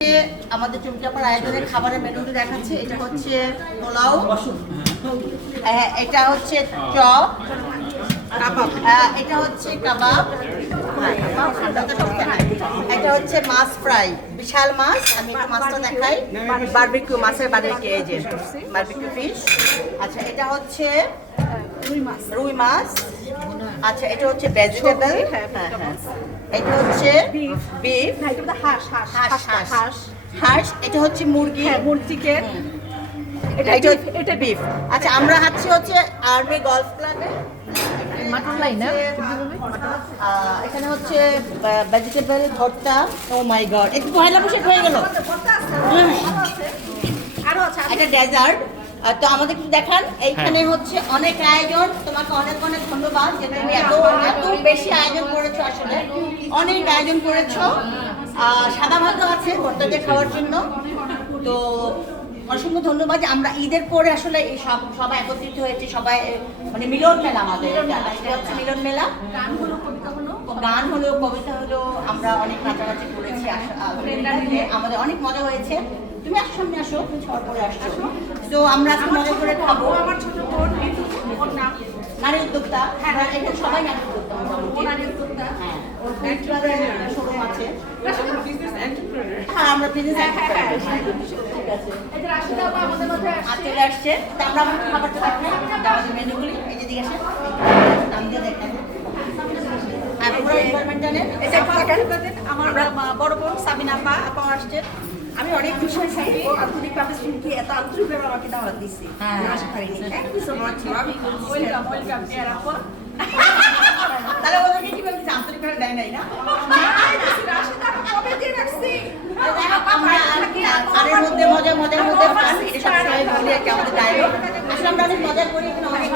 আমাদের চুমচাপার আয়োজনের খাবারের মেনুটা দেখাচ্ছে। এটা হচ্ছে পোলাও, এটা হচ্ছে চপ, এটা হচ্ছে কাবাব, এটা হচ্ছে মাছ ফ্রাই, বিশাল মাছ। আমি একটু মাছটা দেখাই, বারবিকিউ মাছের বারবিকিউ, এই যে বারবিকিউ ফিশ। আচ্ছা, এটা হচ্ছে রুই মাছ। আচ্ছা, এটা হচ্ছে ভেজিটেবল, এটা হচ্ছে বিফ, হাঁস, এটা হচ্ছে মুরগি, চিকেন, এটা বিফ। আচ্ছা, আমরা হচ্ছে আর্মি গলফ ক্লাবে এখানে হচ্ছে ভেজিটেবল ভর্তা। ও মাই গড, একটু পয়লা বৈশাখ হয়ে গেল। এটা ডেজার্ট। তো আমাদের একটু দেখান, এইখানে হচ্ছে অনেক আয়োজন। তোমাকে অনেক অনেক ধন্যবাদ যে তুমি এত এত বেশি আয়োজন করেছো। আসলে অনেক আয়োজন করেছো। সাদা ভাতও আছে ভর্তাদের খাওয়ার জন্য। তো অসংখ্য ধন্যবাদ যে আমরা ঈদের পরে আসলে এই সবাই একত্রিত হয়েছে, সবাই মানে মিলন মেলা। আমাদের এটা হচ্ছে মিলন মেলা। গান হলো, কবিতা হলো, আমরা অনেক নাচানাচি করেছি, আমাদের অনেক মজা হয়েছে। তুমি আসো, সামনে আসো, তুমি সবার পরে আসছো। তো আমরা আজকে মজা করে খাবো। আমার ছোট বোন নারী উদ্যোক্তা, এখানে সবাই নারী উদ্যোক্তা, হ্যাঁ, ওর শোরুম আছে। হ্যাঁ, আমরা বিজনেস ঠিক আছে, চলে আসছে। তা আমরা আমার খাবারটা দেখাই, আমাদের মেনুগুলি এই যে দিকে আসে, নাম দিয়ে দেখেন। আমার বড় বোন সাবিনা আপা আসছে। আমি অনেক খুশি হয়েছি, আন্তরিকভাবে শুনকি এত আন্তরিকভাবে আমাকে দাওয়াত দিচ্ছি। আশা করিনি। Thank you so much. Welcome dear আপা। তাহলে ওদেরকে কিভাবে দিচ্ছে? আন্তরিকভাবে দেয় নাই না? কবে দিয়ে রাখছি? তাদের মধ্যে মজার মধ্যে ফান, এটা সবসময় বলি আর কি আমাদের ডায়লগ। আসলে আমরা অনেক মজা করি, এখানে অনেক